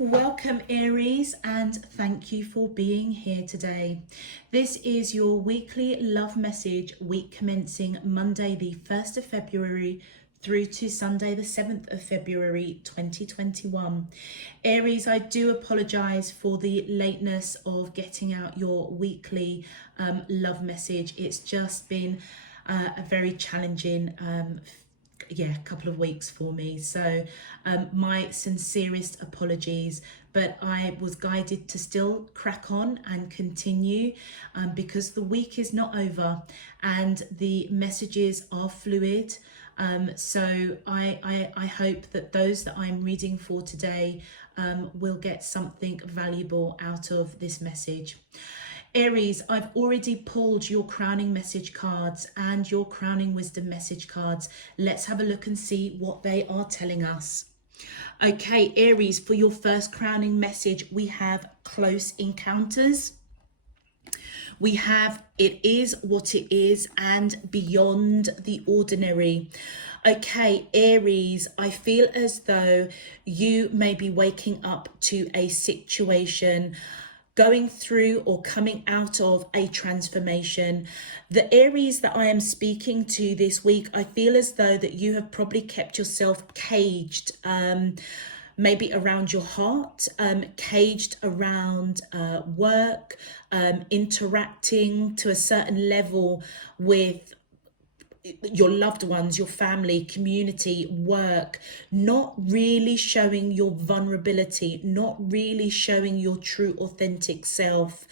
Welcome Aries, and thank you for being here today. This is your weekly love message, week commencing Monday the 1st of February through to Sunday the 7th of February 2021. Aries, I do apologise for the lateness of getting out your weekly love message. It's just been a very challenging couple of weeks for me, so my sincerest apologies, but I was guided to still crack on and continue because the week is not over and the messages are fluid. So I hope that those that I'm reading for today will get something valuable out of this message. Aries, I've already pulled your crowning message cards and your crowning wisdom message cards. Let's have a look and see what they are telling us. Okay, Aries, for your first crowning message, we have close encounters. We have it is what it is and beyond the ordinary. Okay, Aries, I feel as though you may be waking up to a situation, going through or coming out of a transformation. The Aries that I am speaking to this week, I feel as though that you have probably kept yourself caged, maybe around your heart, caged around work, interacting to a certain level with your loved ones, your family, community, work, not really showing your vulnerability, not really showing your true authentic self.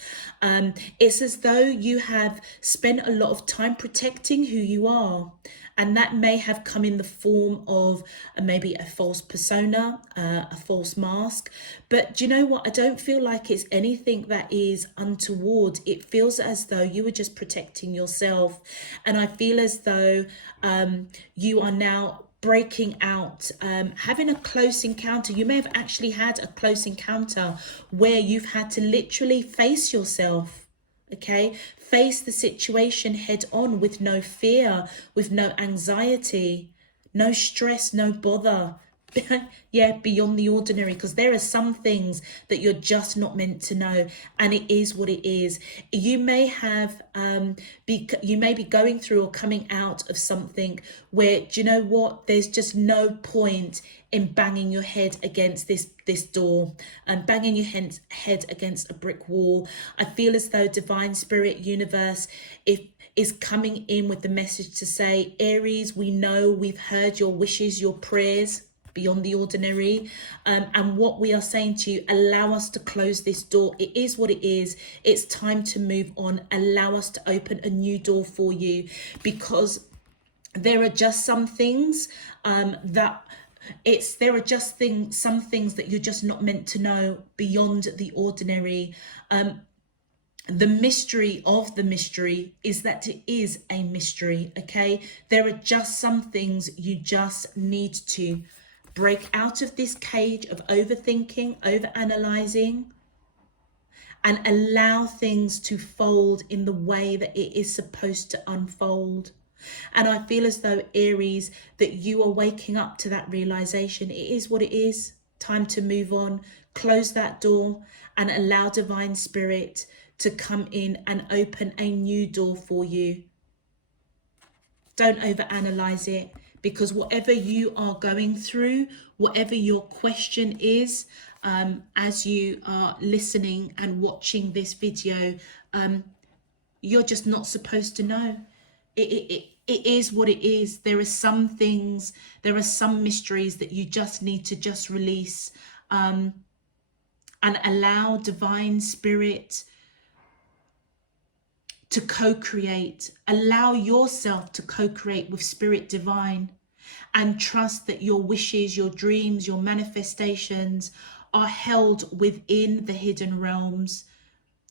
It's as though you have spent a lot of time protecting who you are. And that may have come in the form of maybe a false persona, a false mask. But do you know what? I don't feel like it's anything that is untoward. It feels as though you were just protecting yourself. And I feel as though you are now breaking out, having a close encounter. You may have actually had a close encounter where you've had to literally face yourself. Okay, face the situation head on with no fear, with no anxiety, no stress, no bother. Yeah, beyond the ordinary, because there are some things that you're just not meant to know, and it is what it is. You may have you may be going through or coming out of something where, do you know what, there's just no point in banging your head against this door and banging your head against a brick wall. I feel as though divine spirit universe is coming in with the message to say, Aries, we know, we've heard your wishes, your prayers beyond the ordinary, and what we are saying to you, allow us to close this door. It is what it is. It's time to move on. Allow us to open a new door for you, because there are just some things some things that you're just not meant to know beyond the ordinary. The mystery of the mystery is that it is a mystery. Okay, there are just some things you just need to break out of this cage of overthinking, overanalyzing, and allow things to fold in the way that it is supposed to unfold. And I feel as though, Aries, that you are waking up to that realization. It is what it is. Time to move on. Close that door and allow divine spirit to come in and open a new door for you. Don't overanalyze it, because whatever you are going through, whatever your question is, as you are listening and watching this video, you're just not supposed to know. It is what it is. There are some things, there are some mysteries that you just need to just release, and allow divine spirit to co-create. Allow yourself to co-create with spirit divine, and trust that your wishes, your dreams, your manifestations are held within the hidden realms.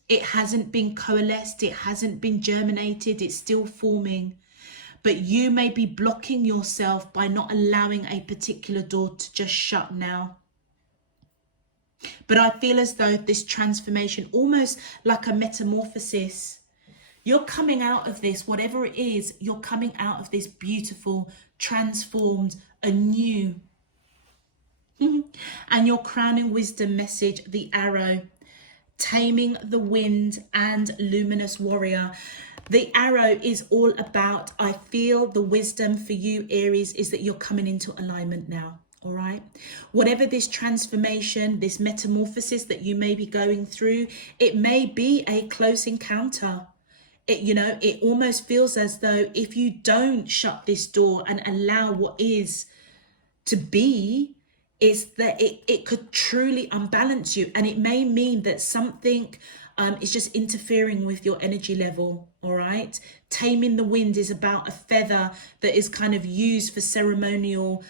It hasn't been coalesced, it hasn't been germinated, it's still forming. But you may be blocking yourself by not allowing a particular door to just shut now. But I feel as though this transformation, almost like a metamorphosis, you're coming out of this, whatever it is, you're coming out of this beautiful, transformed, anew. And your crowning wisdom message, the arrow, taming the wind and luminous warrior. The arrow is all about, I feel the wisdom for you, Aries, is that you're coming into alignment now. All right. Whatever this transformation, this metamorphosis that you may be going through, it may be a close encounter. It almost feels as though if you don't shut this door and allow what is to be, is that it could truly unbalance you. And it may mean that something is just interfering with your energy level. All right. Taming the wind is about a feather that is kind of used for ceremonial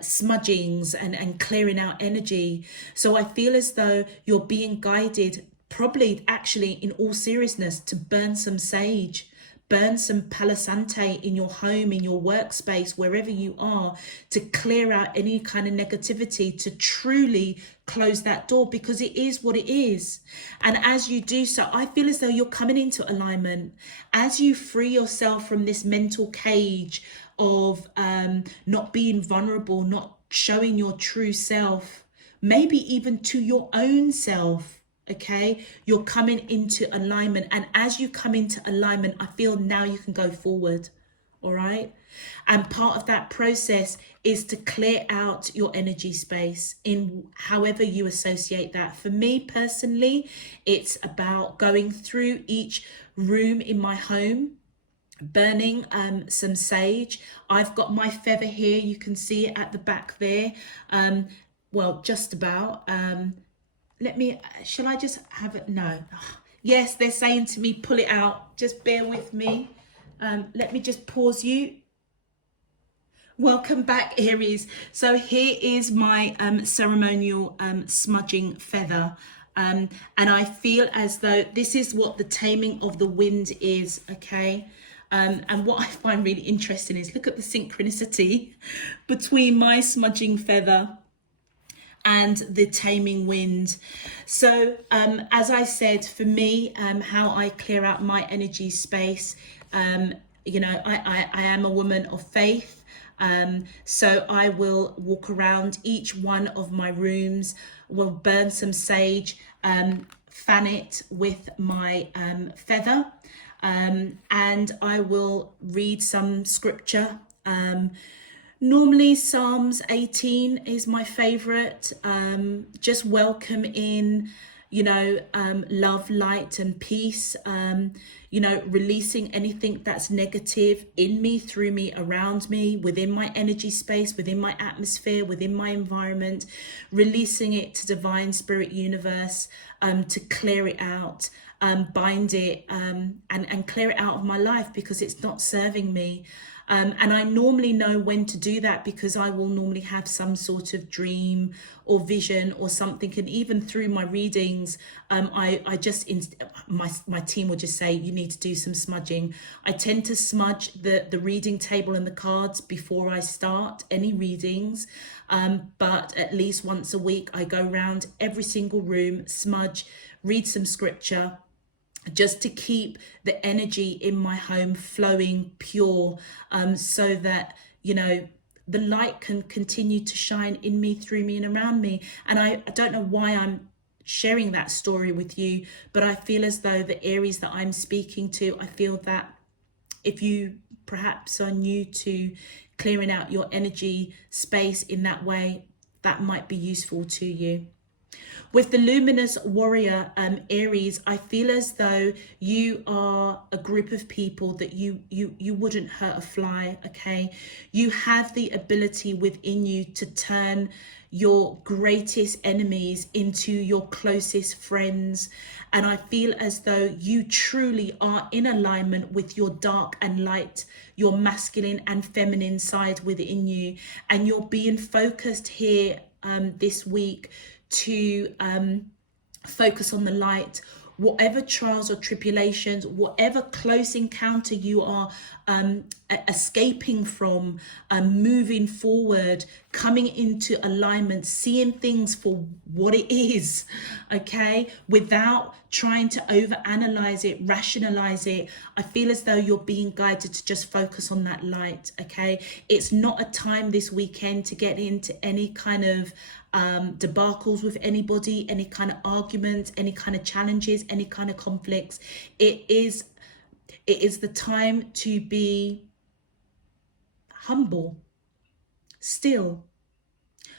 smudgings and clearing out energy. So I feel as though you're being guided, probably actually in all seriousness, to burn some sage, burn some palo santo in your home, in your workspace, wherever you are, to clear out any kind of negativity, to truly close that door, because it is what it is. And as you do so, I feel as though you're coming into alignment. As you free yourself from this mental cage of not being vulnerable, not showing your true self, maybe even to your own self. Okay, you're coming into alignment, and as you come into alignment, I feel now you can go forward. All right. And part of that process is to clear out your energy space in however you associate that. For me personally, it's about going through each room in my home, burning some sage. I've got my feather here. You can see it at the back there. Well, just about. Shall I just have it? No. Yes, they're saying to me, pull it out. Just bear with me. Let me just pause you. Welcome back, Aries. So here is my ceremonial smudging feather. And I feel as though this is what the taming of the wind is, okay? And what I find really interesting is, look at the synchronicity between my smudging feather and the taming wind. So as I said, for me, how I clear out my energy space, I am a woman of faith. So I will walk around each one of my rooms, will burn some sage, fan it with my feather, and I will read some scripture. Normally Psalms 18 is my favorite. Just welcome in, love, light and peace, releasing anything that's negative in me, through me, around me, within my energy space, within my atmosphere, within my environment, releasing it to divine spirit universe, to clear it out, bind it, and clear it out of my life, because it's not serving me. And I normally know when to do that, because I will normally have some sort of dream or vision or something. And even through my readings, my team will just say, you need to do some smudging. I tend to smudge the reading table and the cards before I start any readings. But at least once a week, I go around every single room, smudge, read some scripture, just to keep the energy in my home flowing pure, so that, the light can continue to shine in me, through me and around me. And I don't know why I'm sharing that story with you, but I feel as though the Aries that I'm speaking to, I feel that if you perhaps are new to clearing out your energy space in that way, that might be useful to you. With the luminous warrior, Aries, I feel as though you are a group of people that you wouldn't hurt a fly, okay? You have the ability within you to turn your greatest enemies into your closest friends. And I feel as though you truly are in alignment with your dark and light, your masculine and feminine side within you. And you're being focused here this week to focus on the light, whatever trials or tribulations, whatever close encounter you are escaping from, moving forward, coming into alignment, seeing things for what it is, okay, without trying to overanalyze it, rationalize it. I feel as though you're being guided to just focus on that light, okay? It's not a time this weekend to get into any kind of debacles with anybody, any kind of arguments, any kind of challenges, any kind of conflicts. It is the time to be humble, still.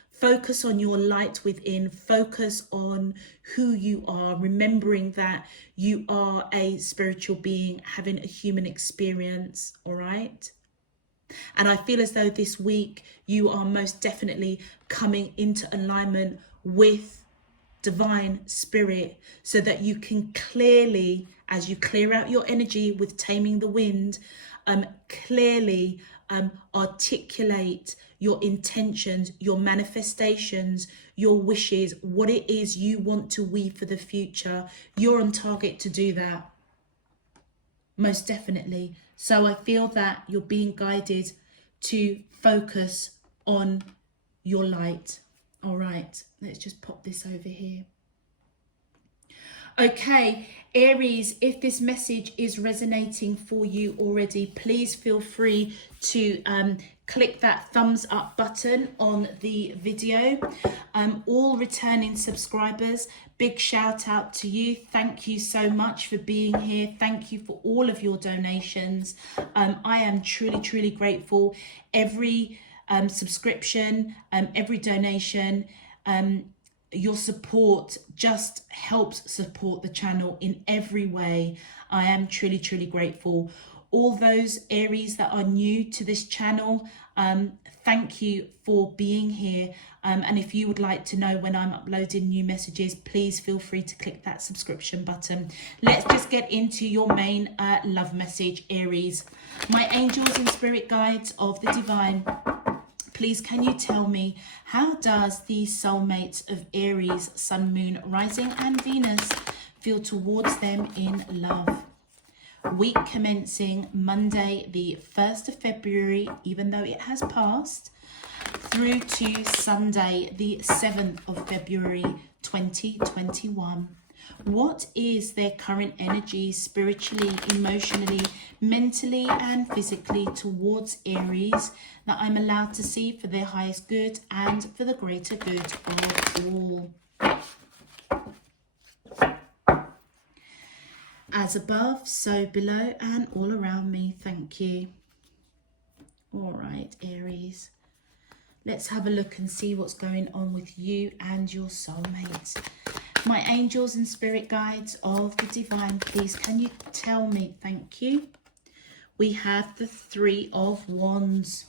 Focus on your light within, focus on who you are, remembering that you are a spiritual being having a human experience, all right? And I feel as though this week you are most definitely coming into alignment with divine spirit, so that you can clearly, as you clear out your energy with taming the wind, clearly articulate your intentions, your manifestations, your wishes, what it is you want to weave for the future. You're on target to do that, most definitely. So I feel that you're being guided to focus on your light. All right, let's just pop this over here. Okay, Aries, if this message is resonating for you already, please feel free to click that thumbs up button on the video. All returning subscribers, big shout out to you. Thank you so much for being here. Thank you for all of your donations. I am truly grateful. Every subscription, every donation, your support just helps support the channel in every way. I am truly grateful. All those Aries that are new to this channel, thank you for being here. And if you would like to know when I'm uploading new messages, please feel free to click that subscription button. Let's just get into your main love message, Aries. My angels and spirit guides of the divine, please can you tell me, how does the soulmates of Aries, Sun, Moon, Rising and Venus feel towards them in love? Week commencing Monday the 1st of February, even though it has passed, through to Sunday the 7th of February 2021. What is their current energy spiritually, emotionally, mentally and physically towards Aries that I'm allowed to see for their highest good and for the greater good of all? As above, so below and all around me. Thank you. All right, Aries. Let's have a look and see what's going on with you and your soulmate. My angels and spirit guides of the divine, please can you tell me? Thank you. We have the 3 of Wands.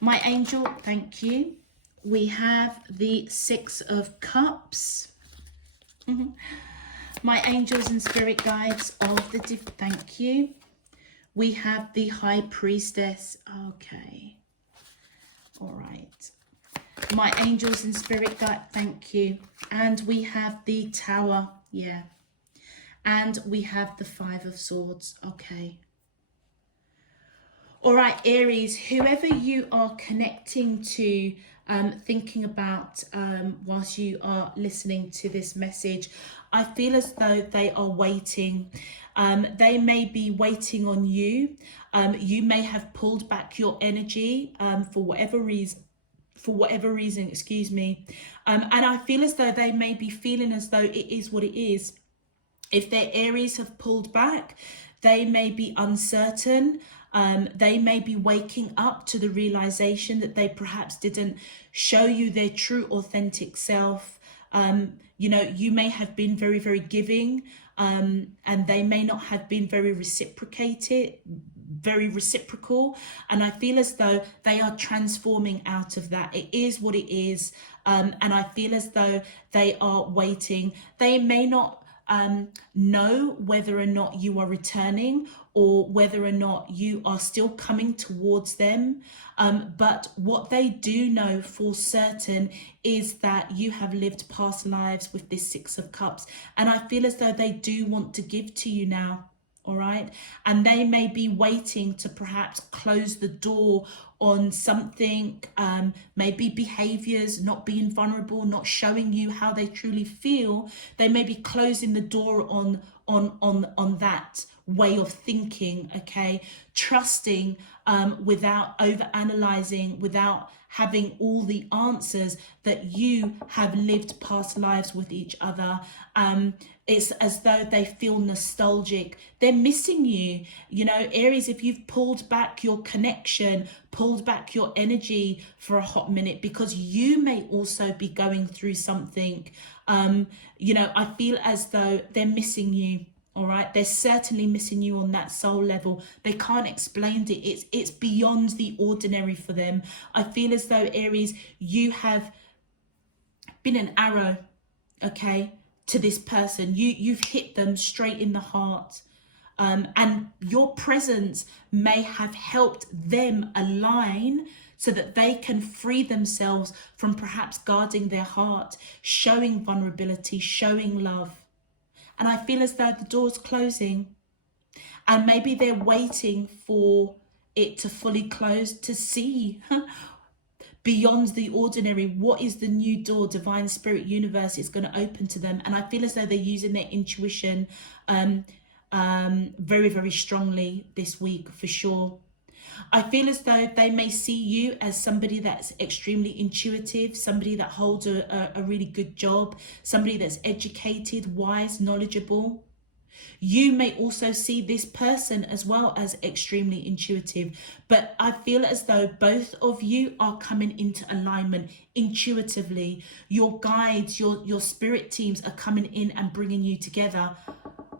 My angel, thank you. We have the 6 of Cups. My angels and spirit guides of the thank you. We have the High Priestess. Okay. All right. My angels and spirit guide, thank you. And we have the Tower, yeah. And we have the 5 of Swords, okay. All right, Aries, whoever you are connecting to, thinking about whilst you are listening to this message, I feel as though they are waiting. They may be waiting on you. You may have pulled back your energy for whatever reason, excuse me. And I feel as though they may be feeling as though it is what it is. If their Aries have pulled back, they may be uncertain. They may be waking up to the realization that they perhaps didn't show you their true authentic self. You know, you may have been very giving, and they may not have been very reciprocal. And I feel as though they are transforming out of that. It is what it is. And I feel as though they are waiting. They may not know whether or not you are returning, or whether or not you are still coming towards them. But what they do know for certain is that you have lived past lives with this Six of Cups. And I feel as though they do want to give to you now. All right. And they may be waiting to perhaps close the door on something, maybe behaviors, not being vulnerable, not showing you how they truly feel. They may be closing the door on that way of thinking. Okay. Trusting without over analyzing, without having all the answers, that you have lived past lives with each other. It's as though they feel nostalgic. They're missing you. You know, Aries, if you've pulled back your connection, pulled back your energy for a hot minute, because you may also be going through something, you know, I feel as though they're missing you. All right, they're certainly missing you on that soul level. They can't explain it. It's beyond the ordinary for them. I feel as though, Aries, you have been an arrow, okay, to this person. You've hit them straight in the heart. And your presence may have helped them align so that they can free themselves from perhaps guarding their heart, showing vulnerability, showing love. And I feel as though the door's closing, and maybe they're waiting for it to fully close to see beyond the ordinary. What is the new door divine spirit universe is going to open to them? And I feel as though they're using their intuition very, very strongly this week, for sure. I feel as though they may see you as somebody that's extremely intuitive, somebody that holds a really good job, somebody that's educated, wise, knowledgeable. You may also see this person as well as extremely intuitive, but I feel as though both of you are coming into alignment intuitively. Your guides, your spirit teams are coming in and bringing you together.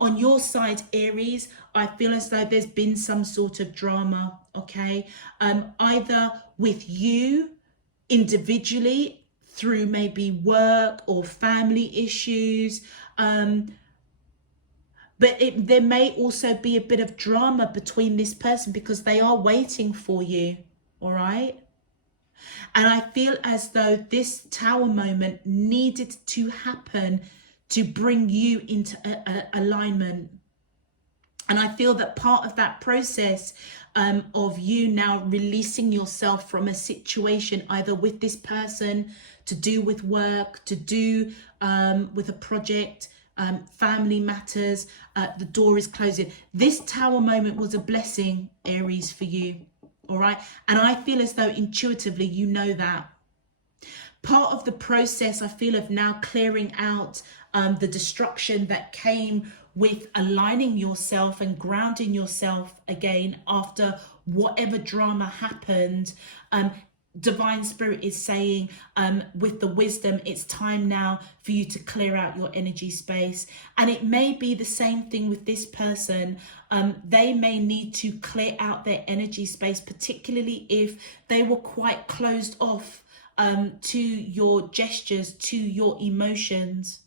On your side, Aries, I feel as though there's been some sort of drama, okay? Either with you individually through maybe work or family issues, but there may also be a bit of drama between this person because they are waiting for you, all right? And I feel as though this Tower moment needed to happen to bring you into alignment. And I feel that part of that process of you now releasing yourself from a situation, either with this person, to do with work, to do with a project, family matters, the door is closing. This Tower moment was a blessing, Aries, for you, all right? And I feel as though intuitively you know that. Part of the process, I feel, of now clearing out the destruction that came with aligning yourself and grounding yourself again after whatever drama happened. Divine Spirit is saying with the wisdom, it's time now for you to clear out your energy space. And it may be the same thing with this person. They may need to clear out their energy space, particularly if they were quite closed off to your gestures, to your emotions.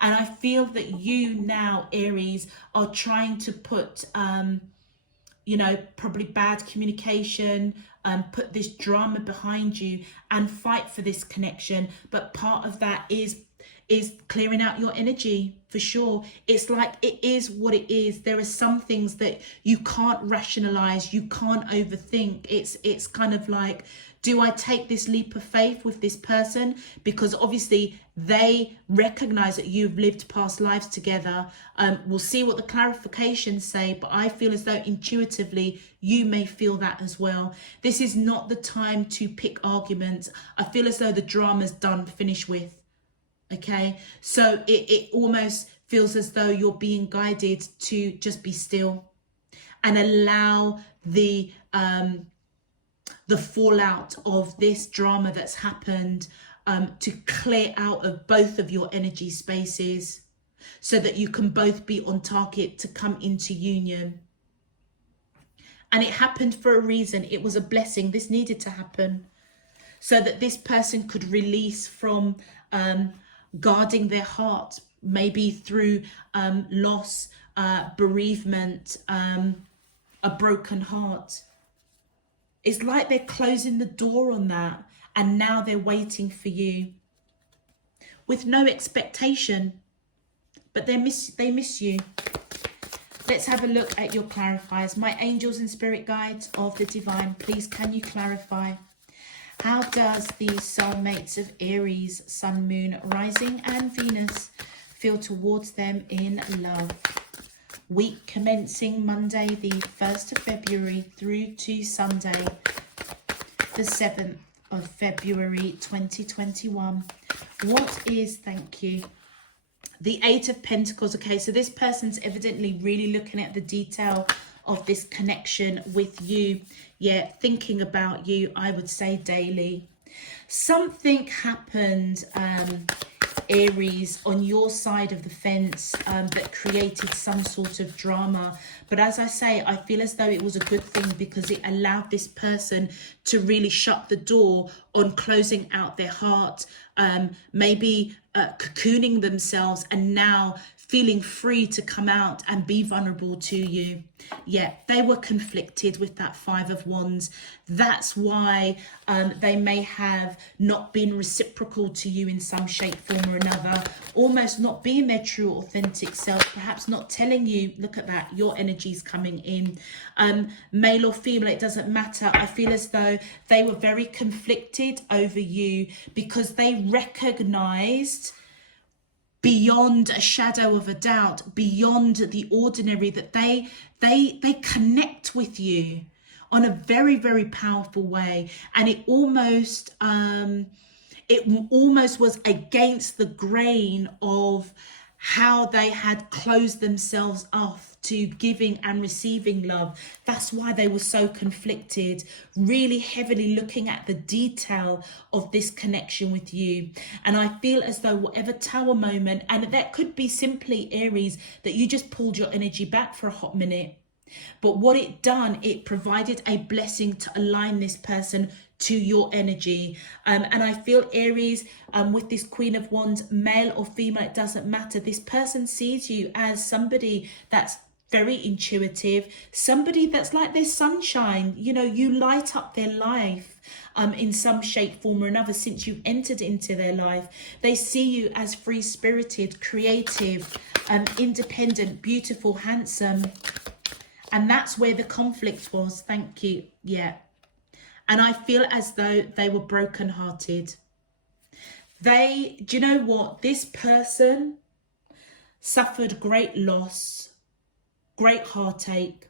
And I feel that you now, Aries, are trying to put, you know, probably bad communication, put this drama behind you and fight for this connection. But part of that is clearing out your energy, for sure. It's like, it is what it is. There are some things that you can't rationalize, you can't overthink. It's kind of like, do I take this leap of faith with this person? Because obviously they recognize that you've lived past lives together. We'll see what the clarifications say, but I feel as though intuitively you may feel that as well. This is not the time to pick arguments. I feel as though the drama's done, finished with. Okay, so it almost feels as though you're being guided to just be still and allow the fallout of this drama that's happened to clear out of both of your energy spaces so that you can both be on target to come into union. And it happened for a reason. It was a blessing. This needed to happen so that this person could release from guarding their heart, maybe through loss, bereavement, a broken heart. It's like they're closing the door on that, and now they're waiting for you with no expectation, but they miss you. Let's have a look at your clarifiers. My angels and spirit guides of the divine, please can you clarify? How does the soulmates of Aries, Sun, Moon, Rising and Venus feel towards them in love? Week commencing Monday the 1st of February through to Sunday the 7th of February 2021. What is, thank you, the Eight of Pentacles. Okay, so this person's evidently really looking at the detail of this connection with you. Yeah, thinking about you, I would say daily. Something happened, Aries, on your side of the fence that created some sort of drama. But as I say, I feel as though it was a good thing because it allowed this person to really shut the door on closing out their heart, maybe cocooning themselves, and now feeling free to come out and be vulnerable to you. Yeah, they were conflicted with that Five of Wands. That's why they may have not been reciprocal to you in some shape, form or another, almost not being their true authentic self, perhaps not telling you, look at that, your energy's coming in. Male or female, it doesn't matter. I feel as though they were very conflicted over you because they recognized beyond a shadow of a doubt, beyond the ordinary, that they connect with you on a very, very powerful way. And it almost was against the grain of how they had closed themselves off to giving and receiving love. That's why they were so conflicted, really heavily looking at the detail of this connection with you. And I feel as though whatever tower moment, and that could be simply Aries, that you just pulled your energy back for a hot minute. But what it done, it provided a blessing to align this person to your energy. And I feel Aries, with this Queen of Wands, male or female, it doesn't matter. This person sees you as somebody that's very intuitive, somebody that's like their sunshine. You know, you light up their life in some shape, form or another since you've entered into their life. They see you as free-spirited, creative, independent, beautiful, handsome. And that's where the conflict was. Thank you. Yeah. And I feel as though they were brokenhearted. Do you know what? This person suffered great loss, great heartache.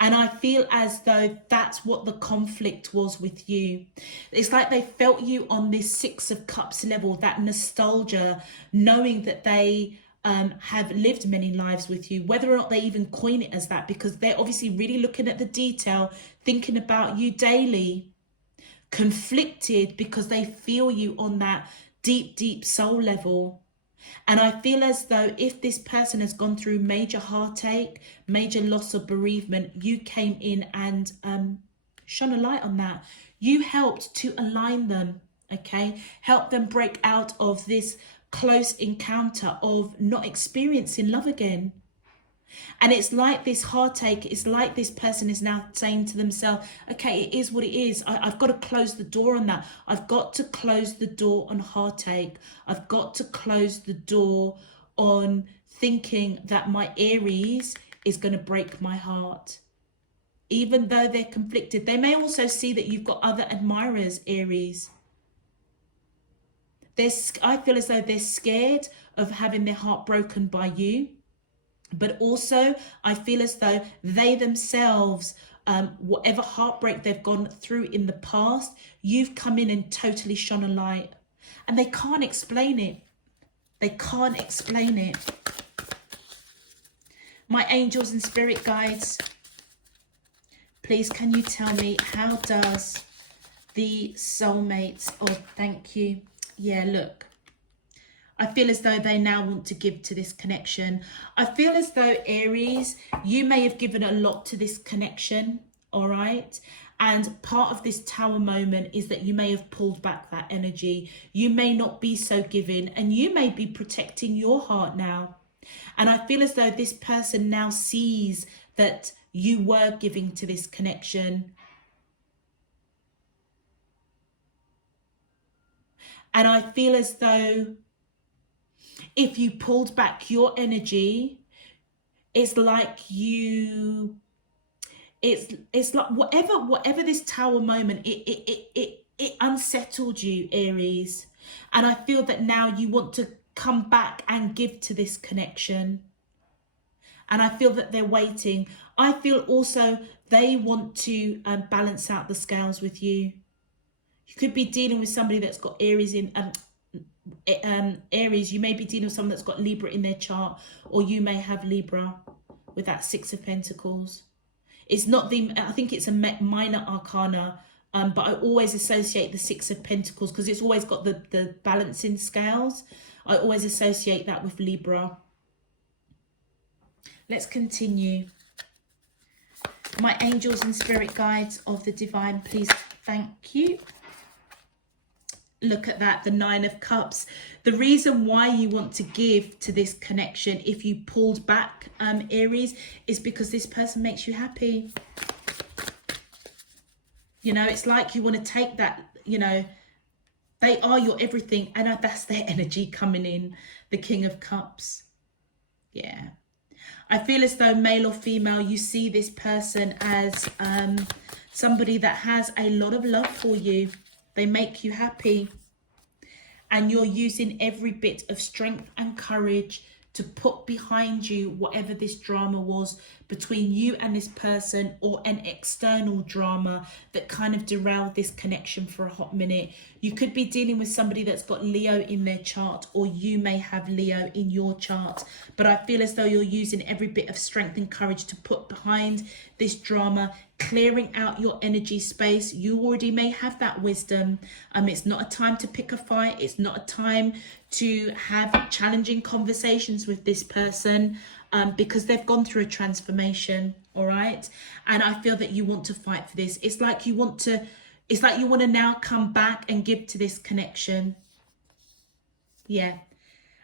And I feel as though that's what the conflict was with you. It's like they felt you on this Six of Cups level, that nostalgia, knowing that they have lived many lives with you, whether or not they even coin it as that, because they're obviously really looking at the detail, thinking about you daily, conflicted because they feel you on that deep, deep soul level. And I feel as though if this person has gone through major heartache, major loss or bereavement, you came in and shone a light on that. You helped to align them, okay? Help them break out of this close encounter of not experiencing love again. And it's like this heartache, it's like this person is now saying to themselves, okay, it is what it is. I've got to close the door on that. I've got to close the door on heartache. I've got to close the door on thinking that my Aries is going to break my heart. Even though they're conflicted, they may also see that you've got other admirers, Aries. I feel as though they're scared of having their heart broken by you. But also, I feel as though they themselves, whatever heartbreak they've gone through in the past, you've come in and totally shone a light. And they can't explain it. They can't explain it. My angels and spirit guides, please can you tell me, how does the soulmates, oh, thank you. Yeah, look, I feel as though they now want to give to this connection. I feel as though, Aries, you may have given a lot to this connection, all right? And part of this tower moment is that you may have pulled back that energy. You may not be so giving, and you may be protecting your heart now. And I feel as though this person now sees that you were giving to this connection. And I feel as though if you pulled back your energy, it's like it's like whatever this tower moment, it unsettled you, Aries. And I feel that now you want to come back and give to this connection. And I feel that they're waiting. I feel also they want to balance out the scales with you. You could be dealing with somebody that's got Aries in Aries. You may be dealing with someone that's got Libra in their chart, or you may have Libra with that Six of Pentacles. It's not the, I think it's a minor arcana, but I always associate the Six of Pentacles because it's always got the balancing scales. I always associate that with Libra. Let's continue. My angels and spirit guides of the divine, please, thank you. Look at that, the Nine of Cups. The reason why you want to give to this connection, if you pulled back, Aries, is because this person makes you happy. You know, it's like you want to take that, you know, they are your everything, and that's their energy coming in, the King of Cups. Yeah. I feel as though, male or female, you see this person as somebody that has a lot of love for you. They make you happy, and you're using every bit of strength and courage to put behind you whatever this drama was between you and this person, or an external drama that kind of derailed this connection for a hot minute. You could be dealing with somebody that's got Leo in their chart, or you may have Leo in your chart. But I feel as though you're using every bit of strength and courage to put behind this drama, clearing out your energy space. You already may have that wisdom. It's not a time to pick a fight. It's not a time to have challenging conversations with this person, because they've gone through a transformation. All right. And I feel that you want to fight for this. It's like you want to now come back and give to this connection. Yeah.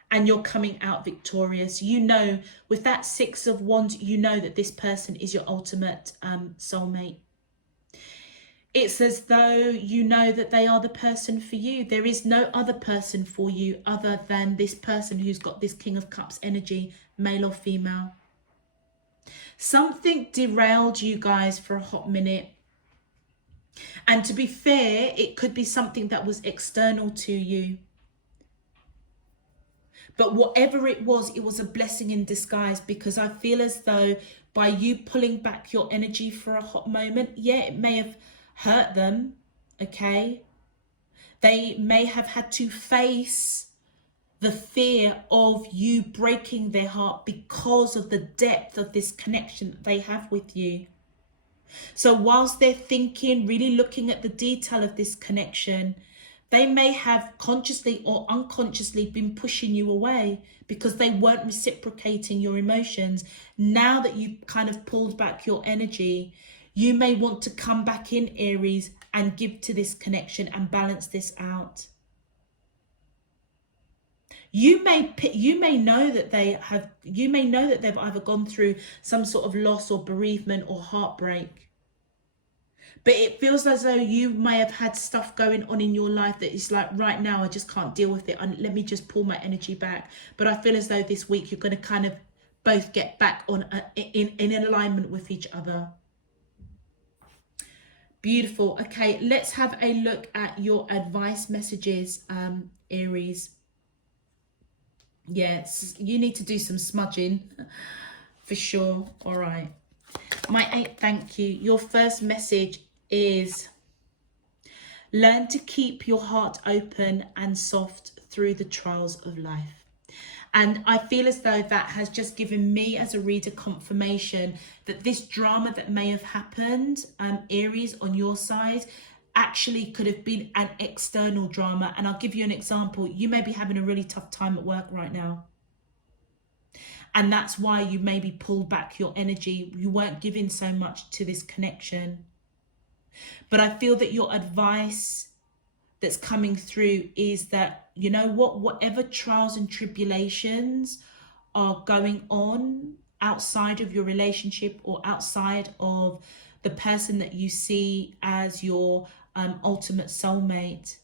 And you're coming out victorious. You know, with that Six of Wands, you know that this person is your ultimate soulmate. It's as though you know that they are the person for you. There is no other person for you other than this person who's got this King of Cups energy, male or female. Something derailed you guys for a hot minute. And to be fair, it could be something that was external to you. But whatever it was a blessing in disguise, because I feel as though by you pulling back your energy for a hot moment, yeah, it may have hurt them, okay? They may have had to face the fear of you breaking their heart because of the depth of this connection that they have with you. So whilst they're thinking, really looking at the detail of this connection, they may have consciously or unconsciously been pushing you away because they weren't reciprocating your emotions. Now that you kind of pulled back your energy, you may want to come back in, Aries, and give to this connection and balance this out. You may know that they've either gone through some sort of loss or bereavement or heartbreak. But it feels as though you may have had stuff going on in your life that is like, right now, I just can't deal with it. Let me just pull my energy back. But I feel as though this week you're going to kind of both get back on in alignment with each other. Beautiful. Okay, let's have a look at your advice messages, Aries. Yes, you need to do some smudging for sure. All right. My 8, thank you. Your first message is learn to keep your heart open and soft through the trials of life. And I feel as though that has just given me as a reader confirmation that this drama that may have happened, Aries, on your side, actually could have been an external drama. And I'll give you an example. You may be having a really tough time at work right now. And that's why you maybe pulled back your energy. You weren't giving so much to this connection. But I feel that your advice that's coming through is that, you know what, whatever trials and tribulations are going on outside of your relationship or outside of the person that you see as your ultimate soulmate.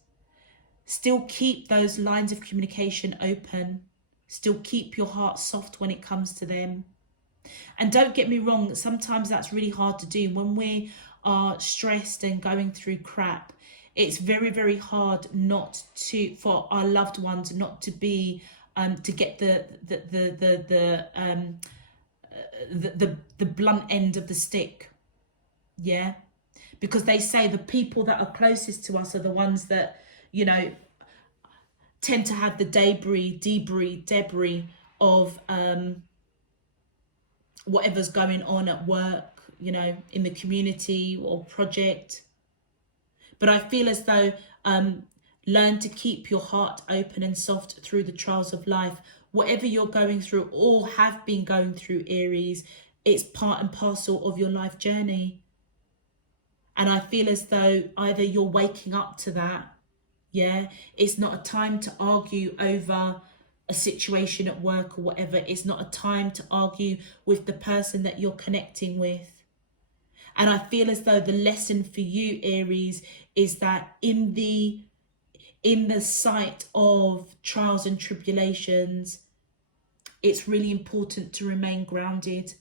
Still keep those lines of communication open. Still keep your heart soft when it comes to them. And don't get me wrong, sometimes that's really hard to do. When we are stressed and going through crap, it's very, very hard not to, for our loved ones, not to be, to get the blunt end of the stick. Yeah, because they say the people that are closest to us are the ones that, you know, tend to have the debris of whatever's going on at work, you know, in the community or project. But I feel as though learn to keep your heart open and soft through the trials of life. Whatever you're going through or have been going through, Aries, it's part and parcel of your life journey. And I feel as though either you're waking up to that, yeah, it's not a time to argue over a situation at work or whatever. It's not a time to argue with the person that you're connecting with. And I feel as though the lesson for you, Aries, is that in the sight of trials and tribulations, it's really important to remain grounded.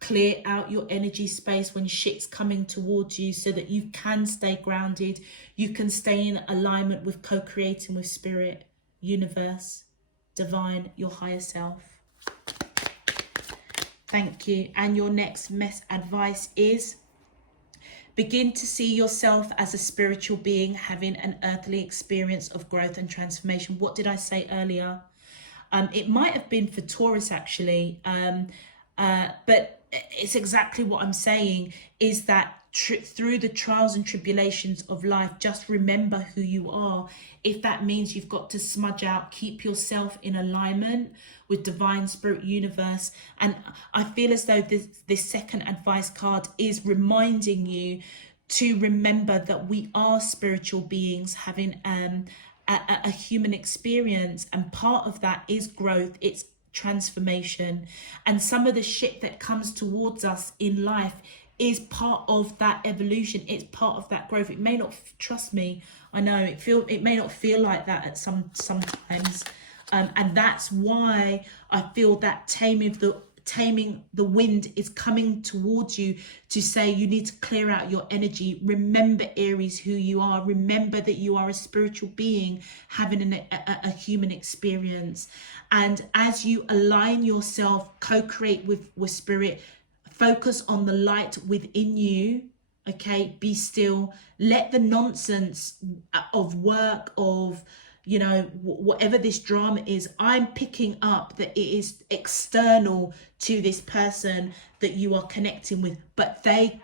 Clear out your energy space when shit's coming towards you so that you can stay grounded. You can stay in alignment with co-creating with spirit, universe, divine, your higher self. Thank you. And your next advice is: begin to see yourself as a spiritual being having an earthly experience of growth and transformation. What did I say earlier? It might have been for Taurus, actually. But it's exactly what I'm saying, is that through the trials and tribulations of life, just remember who you are. If that means you've got to smudge out, keep yourself in alignment with divine, spirit, universe. And I feel as though this second advice card is reminding you to remember that we are spiritual beings having a human experience, and part of that is growth. It's transformation, and some of the shit that comes towards us in life is part of that evolution. It's part of that growth. It may not, trust me, I know it may not feel like that at sometimes, and that's why I feel that taming the wind is coming towards you to say you need to clear out your energy. Remember, Aries, who you are. Remember that you are a spiritual being having a human experience. And as you align yourself, co-create with spirit, focus on the light within you. Okay, be still. Let the nonsense of work, of, you know, whatever this drama is, I'm picking up that it is external to this person that you are connecting with, but they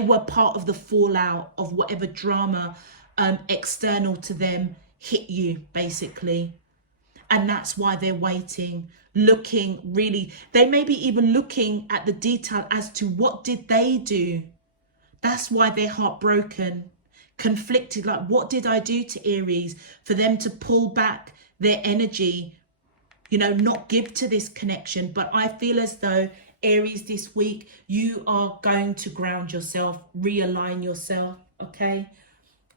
were part of the fallout of whatever drama external to them hit you, basically. And that's why they're waiting, looking, really, they may be even looking at the detail as to what did they do. That's why they're heartbroken, conflicted, like, what did I do to Aries for them to pull back their energy, you know, not give to this connection. But I feel as though, Aries, this week you are going to ground yourself, realign yourself, okay,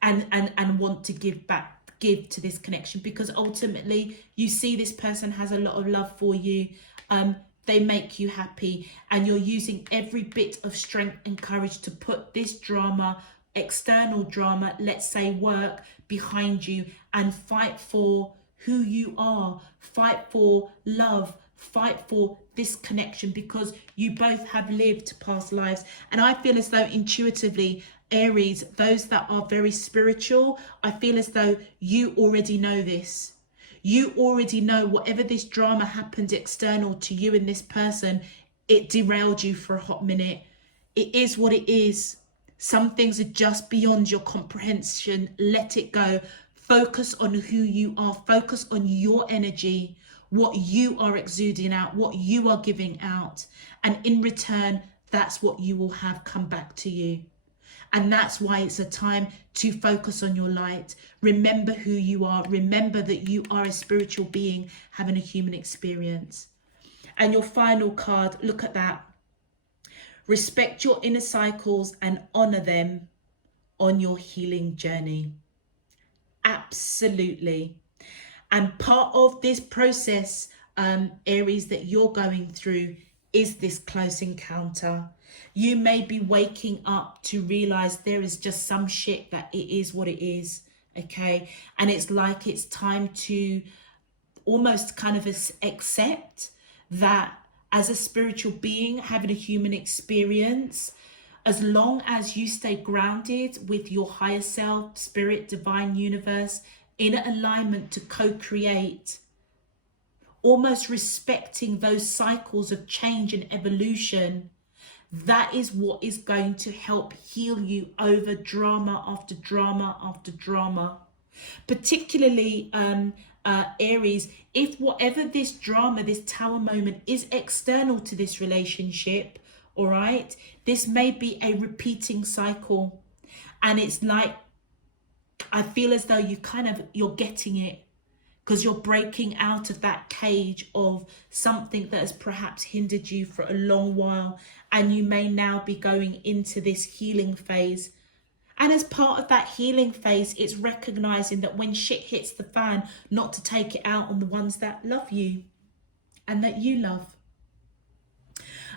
and want to give to this connection, because ultimately you see this person has a lot of love for you. They make you happy, and you're using every bit of strength and courage to put this drama, external drama, let's say work, behind you, and fight for who you are, fight for love, fight for this connection, because you both have lived past lives. And I feel as though intuitively, Aries, those that are very spiritual, I feel as though you already know this. You already know whatever this drama happened external to you and this person, it derailed you for a hot minute. It is what it is. Some things are just beyond your comprehension. Let it go. Focus on who you are. Focus on your energy, what you are exuding out, what you are giving out. And in return, that's what you will have come back to you. And that's why it's a time to focus on your light. Remember who you are. Remember that you are a spiritual being having a human experience. And your final card, look at that. Respect your inner cycles and honor them on your healing journey. Absolutely. And part of this process, Aries, that you're going through is this close encounter. You may be waking up to realize there is just some shit that it is what it is, okay? And it's like it's time to almost kind of accept that as a spiritual being having a human experience, as long as you stay grounded with your higher self, spirit, divine universe, in alignment to co-create, almost respecting those cycles of change and evolution, that is what is going to help heal you over drama after drama after drama. Particularly Aries, if whatever this drama, this tower moment is external to this relationship, all right, this may be a repeating cycle. And it's like, I feel as though you're getting it, because you're breaking out of that cage of something that has perhaps hindered you for a long while, and you may now be going into this healing phase. And as part of that healing phase, it's recognizing that when shit hits the fan, not to take it out on the ones that love you and that you love.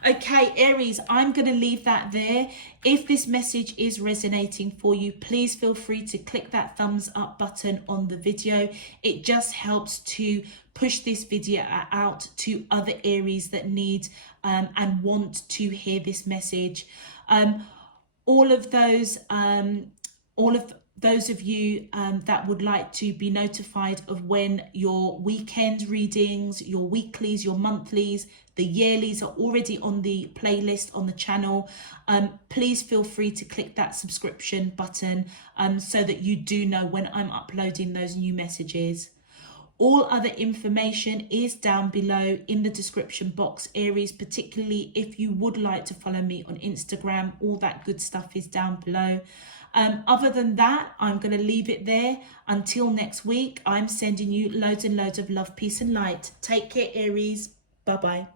Okay, Aries, I'm going to leave that there. If this message is resonating for you, please feel free to click that thumbs up button on the video. It just helps to push this video out to other Aries that need and want to hear this message. All of those of you that would like to be notified of when your weekend readings, your weeklies, your monthlies, the yearlies are already on the playlist on the channel, please feel free to click that subscription button so that you do know when I'm uploading those new messages. All other information is down below in the description box, Aries, particularly if you would like to follow me on Instagram. All that good stuff is down below. Other than that, I'm going to leave it there. Until next week, I'm sending you loads and loads of love, peace and light. Take care, Aries. Bye-bye.